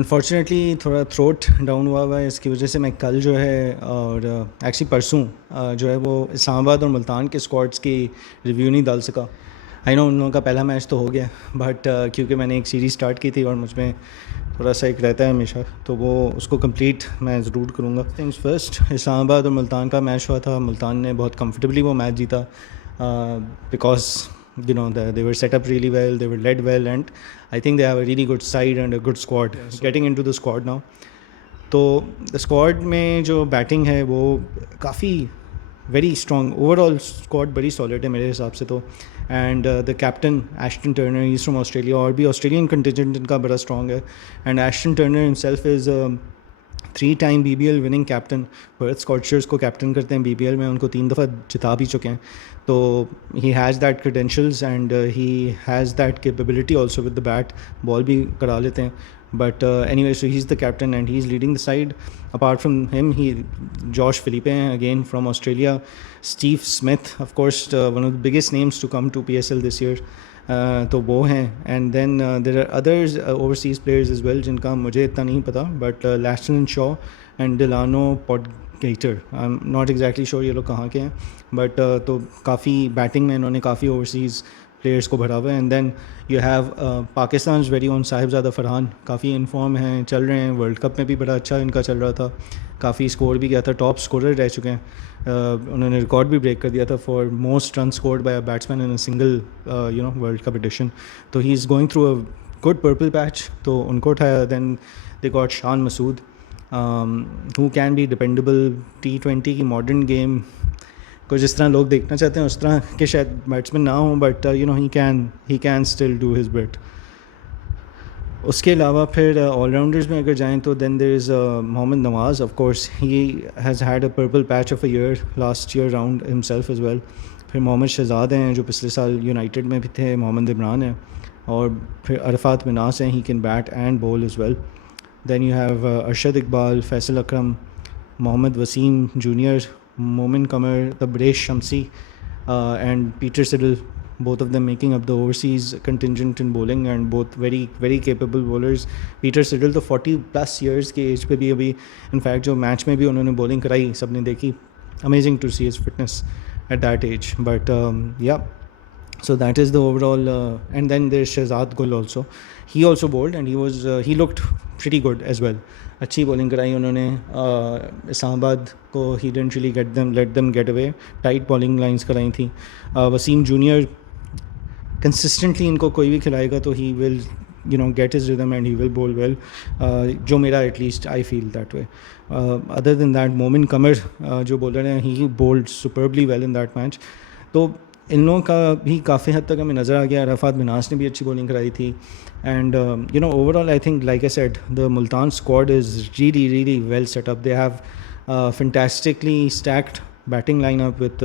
अनफॉर्चुनेटली थोड़ा throat down हुआ है, इसकी वजह से मैं कल जो है और एक्चुअली परसों जो है वो इस्लामाबाद और मुल्तान के स्क्वाड्स की रिव्यू नहीं डाल सका। आई नो उन लोगों का पहला मैच तो हो गया, बट क्योंकि मैंने एक सीरीज़ स्टार्ट की थी और मुझ में थोड़ा सा एक रहता है हमेशा, तो वो उसको कंप्लीट मैं ज़रूर करूँगा। थिंग्स फर्स्ट, इस्लामाबाद और मुल्तान का मैच हुआ था। मुल्तान ने बहुत कंफर्टेबली वो मैच जीता because they were set up really well, they were led well, and I think they have a really good side and a good squad. Getting into the squad now, तो स्क्वाड में जो बैटिंग है वो काफ़ी वेरी स्ट्रॉन्ग, ओवरऑल स्क्वाड बड़ी सॉलिड है मेरे हिसाब से तो। And the captain Ashton Turner, he is from Australia, और भी ऑस्ट्रेलियन कंटिजेंट इनका बड़ा स्ट्रॉन्ग है। And Ashton Turner himself is 3 time BBL winning captain. Perth scorchers को कैप्टन करते हैं BBL में, उनको 3 दफ़ा जिता भी चुके हैं। तो he has that credentials and he has that capability also with the bat, ball भी करा लेते हैं। But anyway, so he's the captain and he's leading the side. Apart from him, Josh Philippe again from Australia, Steve Smith, of course, one of the biggest names to come to PSL this year. तो वो हैं, and then there are others overseas players is well जिनका मुझे इतना नहीं पता, but Laston Shaw and Delano Potgieter, I am not exactly sure ये लोग कहाँ के हैं, बट तो काफ़ी बैटिंग में इन्होंने काफ़ी ओवरसीज़ प्लेयर्स को भरा हुआ है। And then you have Pakistan very own Sahibzada Farhan, काफ़ी इनफॉर्म हैं, चल रहे हैं। वर्ल्ड कप में भी बड़ा अच्छा इनका चल रहा था, काफ़ी स्कोर भी किया था, टॉप स्कोरर रह चुके हैं। उन्होंने रिकॉर्ड भी ब्रेक कर दिया था for most run scored by a batsman in a single world cup edition. तो he is going through a good purple patch, तो उनको उठाया। Then they got Shan Masood, who can be dependable. T20 की मॉडर्न गेम को जिस तरह लोग देखना चाहते हैं उस तरह के शायद बैट्समैन ना हो, but he can still do his bit. उसके अलावा फिर ऑलराउंडर्स में अगर जाएं तो then there is Mohammad Nawaz, of course he has had a purple patch of a year last year round himself as well. फिर मोहम्मद शहजाद हैं जो पिछले साल यूनाइटेड में भी थे, मोहम्मद इमरान है, और फिर अरफात मिनास हैं, he can bat and bowl as well. Then you have Arshad Iqbal, Faisal Akram, Mohammad Wasim junior, Momin Qamar, Tabriz Shamsi, and Peter Siddle, both of them making up the overseas contingent in bowling, and both very very capable bowlers. Peter Siddle तो 40+ years के एज पे भी अभी इनफैक्ट जो मैच में भी उन्होंने बॉलिंग कराई सबने देखी, amazing to see his fitness at that age. But yeah so that is the overall and then there's Shahzad Gul also, he also bowled and he looked pretty good as well, अच्छी bowling कराई उन्होंने। इस्लामाबाद को he didn't really let them get away, tight bowling lines कराई थी। Wasim junior consistently इनको कोई भी खिलाएगा तो he will get his rhythm and he will bowl well, जो मेरा at least I feel that way. Other than that, मोमिन कमर जो बॉलर हैं, he bowled superbly well in that match। तो इन लोगों का भी काफ़ी हद तक हमें नज़र आ गया। रफ़ात मिनास ने भी अच्छी बॉलिंग कराई थी। And overall I think like I said the Multan squad is really well set up. They have fantastically stacked batting line up with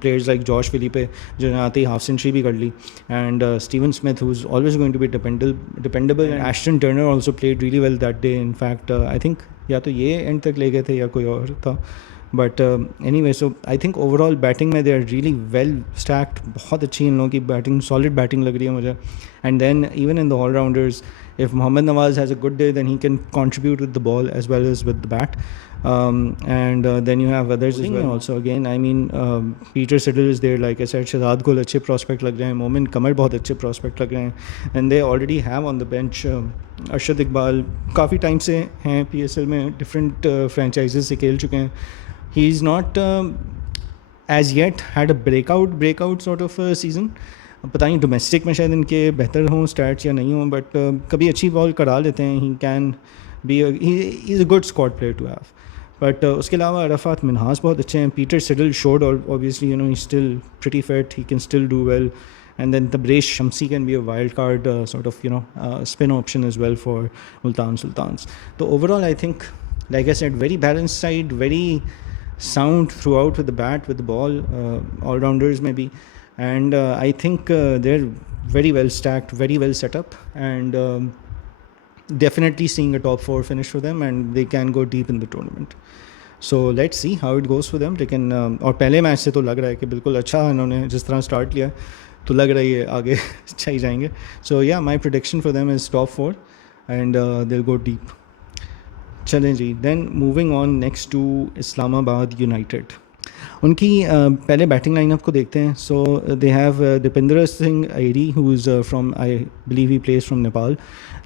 players like Josh Philippe जिन्होंने आते ही हाफ सेंचुरी भी कर ली, and Steven Smith who is always going to be dependable, and Ashton Turner also played really well that day. In fact I think या तो ये एंड तक ले गए थे या कोई और था, but any way, so I think overall batting में they are really well stacked, बहुत अच्छी इन लोगों की बैटिंग, सॉलिड बैटिंग लग रही है मुझे। And then even in the allrounders, if Mohammad Nawaz has a good day, then he can contribute with the ball as well as with the bat. And then you have others as well also. Again, I mean, Peter Siddle is there, like I said. Shahzad Gul अच्छे prospect लग रहे हैं, मोमिन कमर बहुत अच्छे prospect लग रहे हैं, and they already have on the bench Arshad इकबाल काफ़ी टाइम से हैं PSL में, different franchises से खेल चुके हैं। He is not as yet had a breakout sort of season. पता नहीं डोमेस्टिक में शायद इनके बेहतर हों स्टैट्स या नहीं हों, बट कभी अच्छी बॉल करा लेते हैं। He can be he is a good squad player to have. But उसके अलावा अरफात मिनहास बहुत अच्छे हैं। Peter Siddle showed obviously he still pretty fit, he can still do well, and then Tabraiz Shamsi can be a wild card sort of spin option as well for Multan Sultans. तो overall I think like I said very balance side, very sound throughout with the bat with the ball, allrounders में भी, and I think they're very well stacked, very well set up, and definitely seeing a top 4 finish for them, and they can go deep in the tournament. So let's see how it goes for them. लेकिन और पहले मैच से तो लग रहा है कि बिल्कुल अच्छा इन्होंने जिस तरह स्टार्ट लिया तो लग रहा है ये आगे अच्छा ही जाएंगे। So yeah, my prediction for them is top 4. And they'll go deep. चलें ji, then moving on next to Islamabad United. उनकी पहले बैटिंग लाइनअप को देखते हैं. So they have Dipendra Singh Airee who is from, I believe he plays from Nepal.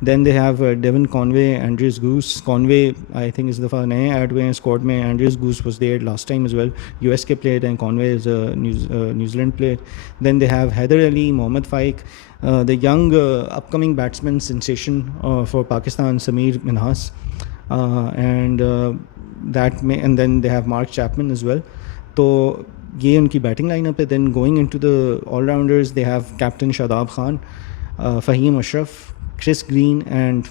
Then they have Devon Conway, Andries Gous. Conway I think इस दफ़ा नए add हुए हैं स्क्वाड में. Andries Gous was there last time as well. US के player हैं. Conway is New Zealand player. Then they have Haider Ali, Mohammad Faiq, the young upcoming batsman sensation for Pakistan, Sameer Minhas. And that may, and then they have Mark Chapman as well. तो ये उनकी batting lineup है. Then going into the allrounders they have captain Shadab Khan, Faheem Ashraf, Chris Green and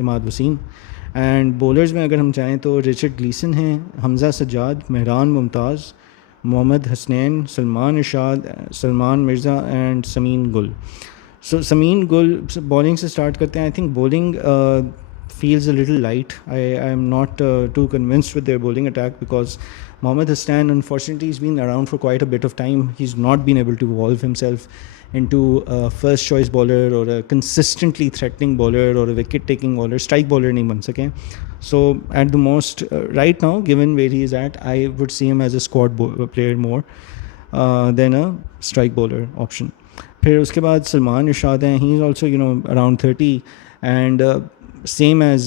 Imad Wasim. And bowlers में अगर हम चाहें तो Richard Gleeson हैं, Hamza Sajjad, Mehran Mumtaz, Mohammad Hasnain, Salman Irshad, Salman Mirza and Sameen Gul. So Sameen Gul bowling से स्टार्ट करते हैं. I think bowling feels a little light. I am not too convinced with their bowling attack because Mohammad Hassan, unfortunately, he's been around for quite a bit of time. He's not been able to evolve himself into a first choice bowler or a consistently threatening bowler or a wicket taking bowler. Strike bowler nahi ban sake. So at the most right now, given where he is at, I would see him as a squad player more than a strike bowler option. फिर उसके बाद सलमान इरशाद हैं. He is also around 30 and same as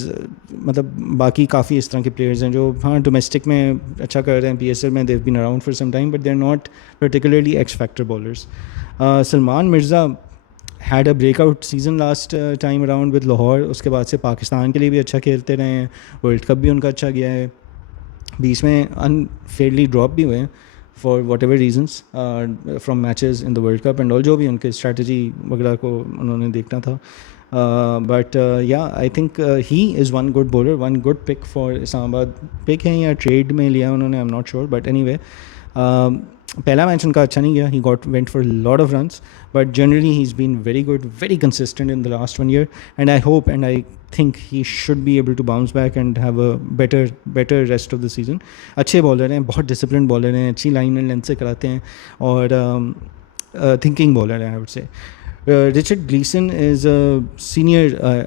मतलब बाकी काफ़ी इस तरह के प्लेयर्स हैं जो हाँ डोमेस्टिक में अच्छा कर रहे हैं. PSL में they've been around for some time but they are not particularly X factor bowlers. Salman Mirza had a breakout season last time around with Lahore. उसके बाद से पाकिस्तान के लिए भी अच्छा खेलते रहे हैं. वर्ल्ड कप भी उनका अच्छा गया है. बीच में अनफेयरली ड्रॉप भी हुए हैं for whatever reasons from matches in the World Cup and all, जो भी उनके स्ट्रैटेजी वगैरह को उन्होंने देखना था. But yeah, I think he is one good bowler, one good pick for Islamabad. Pick है या trade में लिया उन्होंने, I'm not sure, but anyway, पहला मैच उनका अच्छा नहीं गया. He went for a lot of runs, but generally he's been very good, very consistent in the last 1 year, and I hope and I think he should be able to bounce back and have a better rest of the season. अच्छे bowler हैं, बहुत disciplined bowler हैं, अच्छी line and length से कराते हैं और thinking bowler हैं I would say. Richard Gleeson is a senior,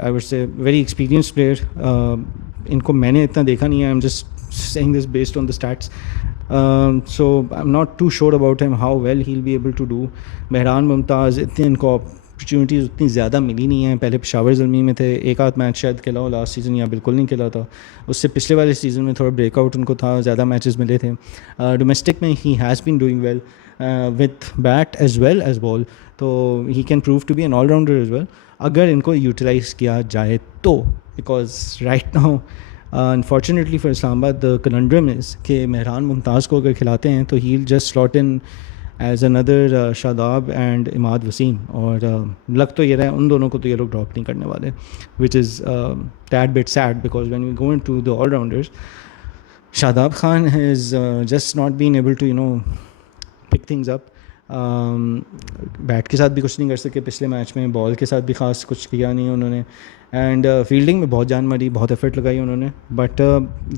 I would say, very experienced player. इनको मैंने इतना देखा नहीं है. I'm just saying this based on the stats. So I'm not too sure about him how well he'll be able to do. Mehran मुमताज़, इतनी इनको अपॉर्चुनिटीज़ उतनी ज़्यादा मिली नहीं है. पहले पेशावर ज़ल्मी में थे, एक आध मैच शायद खेला हो लास्ट सीज़न या बिल्कुल नहीं खेला था. उससे पिछले वाले सीज़न में थोड़ा ब्रेकआउट उनको था, ज़्यादा मैचेस मिले थे. डोमेस्टिक में he has been doing well with bat as well as ball, तो he can prove to be an all-rounder as well अगर इनको यूटिलाइज़ किया जाए तो. Because right now unfortunately for Islamabad the conundrum is कि मेहरान मुमताज़ को अगर खिलाते हैं तो he will just slot in as another Shadab and Imad Wasim. और लग तो ये रहा है उन दोनों को तो ये लोग ड्रॉप नहीं करने वाले, which is that bit sad because when we go into the allrounders, Shadab Khan has just not been able to pick things up. Bat के साथ भी कुछ नहीं कर सके पिछले मैच में, बॉल के साथ भी ख़ास कुछ किया नहीं उन्होंने. एंड फील्डिंग में बहुत जान मारी, बहुत एफर्ट लगाई उन्होंने. But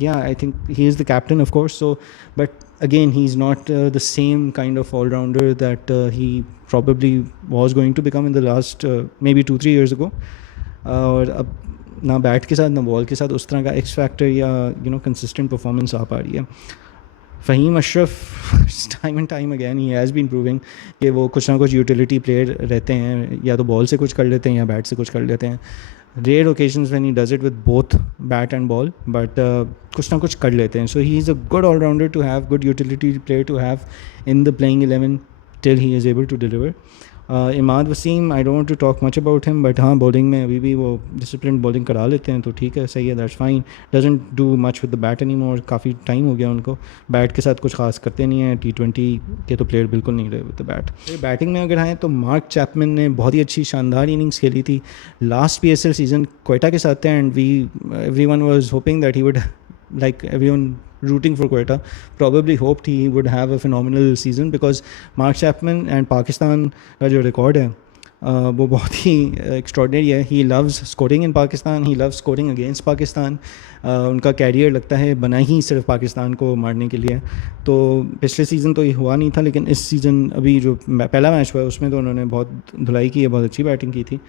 yeah I think he is the captain of course. So but again he is not the same kind of allrounder that he probably was going to become in the last maybe 2-3 years ago. और अब ना बैट के साथ ना बॉल के साथ उस तरह का एक्स फैक्टर या कंसिस्टेंट परफॉर्मेंस आ पा रही है. Faheem Ashraf time and time again he has been proving कि वो कुछ ना कुछ यूटिलिटी प्लेयर रहते हैं, या तो बॉल से कुछ कर लेते हैं या बैट से कुछ कर लेते हैं. Rare occasions when he does it with both bat and ball, but कुछ ना कुछ कर लेते हैं. So he is a good allrounder to have, good utility player to have in the playing 11 till he is able to deliver. Imad Wasim, I don't want to talk much about him, but हाँ bowling में अभी भी वो discipline bowling करा लेते हैं तो ठीक है, सही है, that's fine. Doesn't do much with the bat any more. काफ़ी टाइम हो गया उनको, बैट के साथ कुछ खास करते नहीं हैं. T20 के तो प्लेयर बिल्कुल नहीं रहे विद द बैट. बैटिंग में अगर आएँ तो मार्क चैपमैन ने बहुत ही अच्छी शानदार इनिंग्स खेली थी लास्ट PSL सीज़न क्वेटा के साथ थे. And everyone was hoping that he would, like everyone rooting for Quetta, probably hoped he would have a phenomenal season because Mark Chapman and Pakistan का जो रिकॉर्ड है वो बहुत ही एक्स्ट्रॉर्डनरी है. He loves scoring in Pakistan, he loves scoring against Pakistan. उनका कैरियर लगता है बना ही सिर्फ पाकिस्तान को मारने के लिए. तो पिछले सीज़न तो ये हुआ नहीं था, लेकिन इस सीज़न अभी जो पहला मैच हुआ है उसमें तो उन्होंने बहुत धुलाई की है, बहुत अच्छी बैटिंग की थी.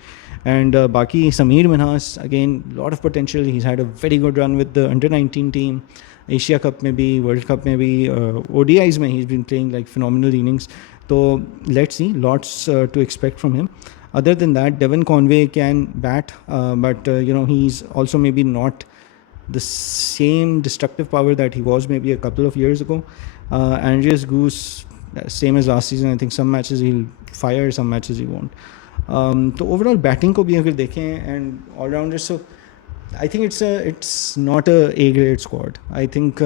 एंड बाकी Sameer Minhas again lot of potential. He had a very good run with the under nineteen team. Asia Cup में भी, वर्ल्ड कप में भी, ओडीआईज में he is been playing like phenomenal innings. तो let's see, lots to expect from him. Other than that, Devon Conway can bat, but he's also maybe not the same destructive power that he was maybe a couple of years ago. Andreas Goose, same as last season. I think some matches he'll fire, some matches he won't. तो overall batting को भी अगर देखें and all rounders, so I think it's not a A-grade squad. I think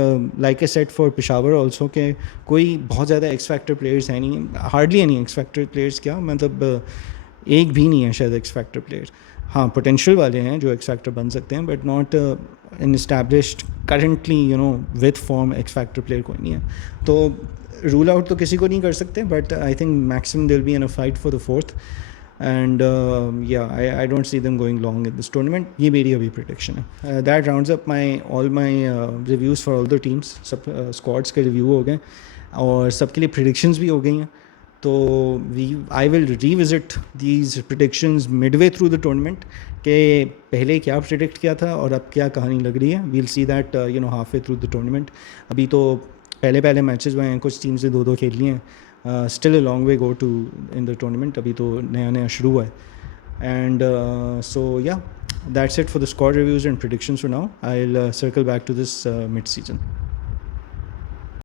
like I said for Peshawar also कि कोई बहुत ज़्यादा X factor players है नहीं, hardly any X factor players. क्या मतलब एक भी नहीं है शायद X factor players. हाँ potential वाले हैं जो X factor बन सकते हैं, but not an established currently with form X factor player कोई नहीं है. तो rule out तो किसी को नहीं कर सकते, but I think maximum they'll be in a fight for the fourth. And I don't see them going long in this tournament. ये मेरी अभी prediction है. That rounds up all my reviews for all the teams. सब squads के review हो गए और सबके लिए predictions भी हो गई हैं. तो I will revisit these predictions midway through the tournament कि पहले क्या predict किया था और अब क्या कहानी लग रही है. We'll see that halfway through the tournament. अभी तो पहले मैचेस हुए हैं, कुछ टीम्स ने 2-2 खेल लिए हैं. Still a long way go to in the tournament. अभी तो नया शुरू हुआ है. And so yeah, that's it for the squad reviews and predictions for now. I'll circle back to this mid-season.